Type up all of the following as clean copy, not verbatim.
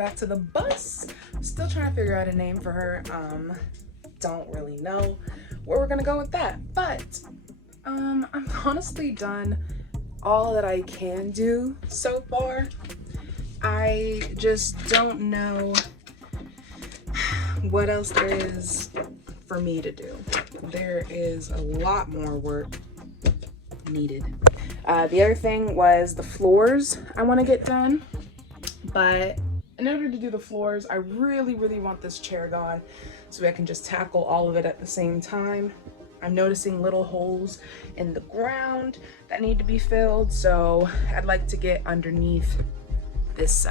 back to the bus. Still trying to figure out a name for her. Don't really know where we're gonna go with that, but I'm honestly done all that I can do so far. I just don't know what else there is for me to do. There is a lot more work needed. The other thing was the floors I want to get done, but in order to do the floors, I really want this chair gone so I can just tackle all of it at the same time. I'm noticing little holes in the ground that need to be filled, so I'd like to get underneath this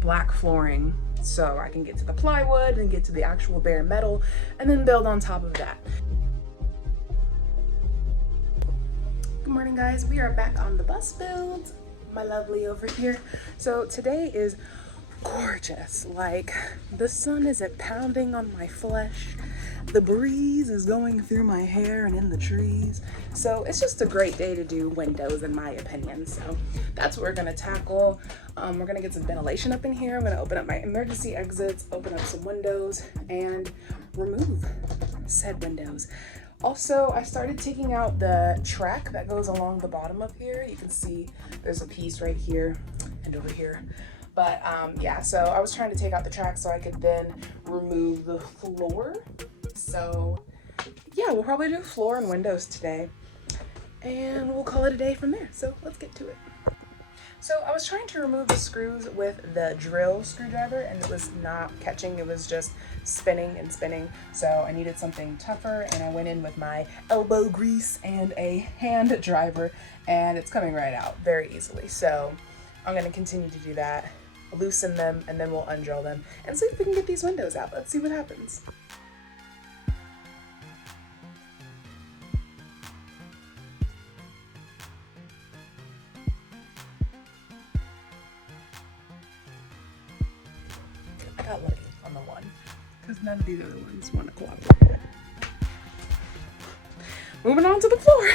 black flooring so I can get to the plywood and get to the actual bare metal and then build on top of that. Good morning, guys. We are back on the bus build. My lovely over here. So today is gorgeous. Like, the sun isn't pounding on my flesh. The breeze is going through my hair and in the trees. So it's just a great day to do windows, in my opinion. So that's what we're gonna tackle. We're gonna get some ventilation up in here. I'm gonna open up my emergency exits, open up some windows, and remove said windows. Also, I started taking out the track that goes along the bottom of here. You can see there's a piece right here and over here. But yeah, so I was trying to take out the track so I could then remove the floor. So yeah, we'll probably do floor and windows today, and we'll call it a day from there. So let's get to it. So I was trying to remove the screws with the drill screwdriver and it was not catching. It was just spinning and spinning. So I needed something tougher, and I went in with my elbow grease and a hand driver, and it's coming right out very easily. So I'm gonna continue to do that, loosen them, and then we'll undrill them and see if we can get these windows out. Let's see what happens. I got lucky on the one, because none of these other ones want to cooperate. Moving on to the floor.